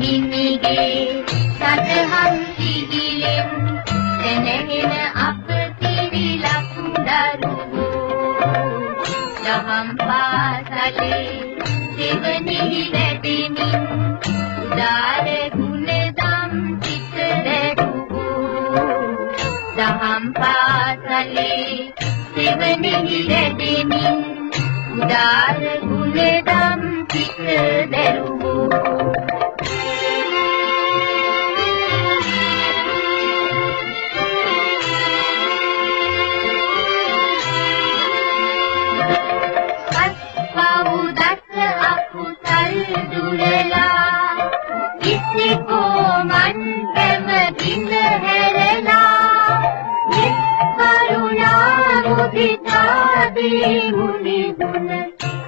හිමිගේ සදහම් සිහිලෙන් දැනෙන අප කිරිලක් දරුවෝ දහම් පාසලේ දෙවනෙහි වැඩෙමින් උදාර ගුණදම් සිත දැරුවෝ දහම් පාසලේ දෙවනෙහි වැඩෙමින් උදාර ගුණදම් සිත දැරුවෝ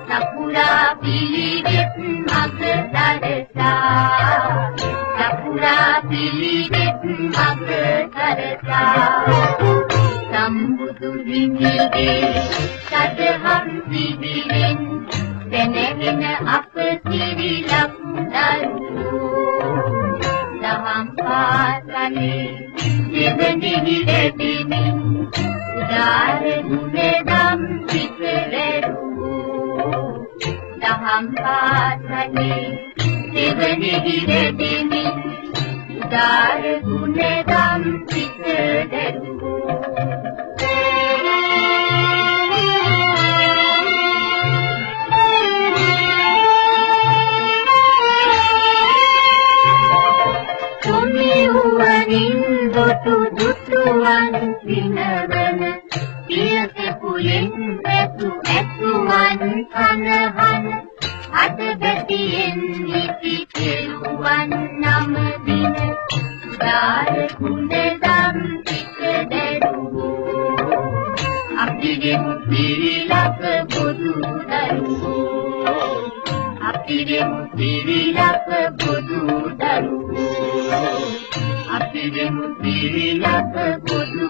Sapura pilibet magdarasa Sapura pilibet magdarasa Sambudu hinige sadham sihiren දැනෙන අප කිරිලක් දරුවෝ දහම් පාසලේ දෙවනෙහි වැඩෙමින් උදාර ගුණදම් සිත දැරුවෝ දහම් පාසලේ දෙවනෙහි වැඩෙමින් උදාර ගුණදම් සිත දැරුවෝ දුටුවන් සිනවන පියසෙපුලෙන් ඇතුවන් කනහන අද බැතියෙන් නිති කෙරුවන් නමදින උදාර ගුණදම් සිත දැරුවෝ අපිරෙමු පිරිලක බොදු දරුවෝ අපිරෙමු පිරිලක බොදු දරුවෝ අපිරෙමු පිරිලක බොදු